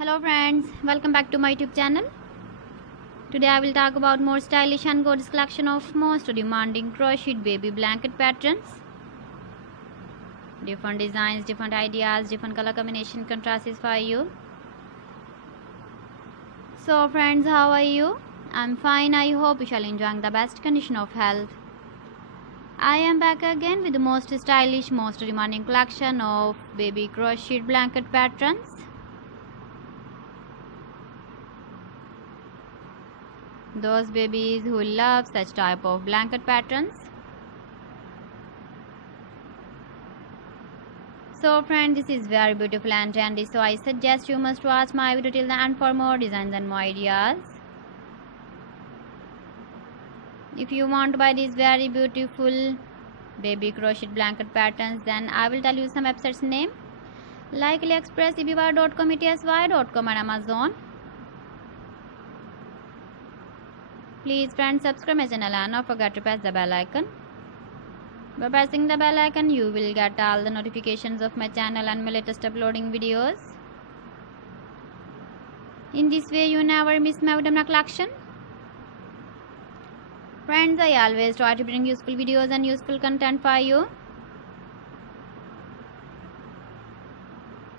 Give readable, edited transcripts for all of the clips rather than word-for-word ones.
Hello friends, welcome back to my YouTube channel. Today I will talk about more stylish and gorgeous collection of most demanding crocheted baby blanket patterns. Different designs, different ideas, different color combination contrasts for you. So friends, how are you? I'm fine. I hope you shall enjoy the best condition of health. I am back again with the most stylish, most demanding collection of baby crocheted blanket patterns. Those babies who love such type of blanket patterns. So friends, this is very beautiful and trendy, so I suggest you must watch my video till the end for more designs and more ideas. If you want to buy these very beautiful baby crocheted blanket patterns, then I will tell you some websites name like AliExpress, eBay.com, ETSY.com and Amazon. Please friends, subscribe my channel and don't forget to press the bell icon. By pressing the bell icon, you will get all the notifications of my channel and my latest uploading videos. In this way, you never miss my video collection. Friends, I always try to bring useful videos and useful content for you.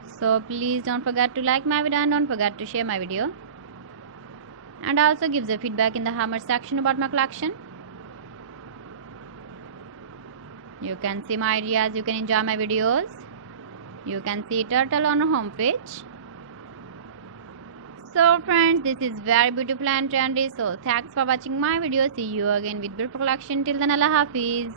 So please don't forget to like my video and don't forget to share my video. And also give the feedback in the comment section about my collection. You can see my ideas, you can enjoy my videos. You can see turtle on our home page. So friends, this is very beautiful and trendy. So thanks for watching my video. See you again with beautiful collection. Till then, Allah Hafiz.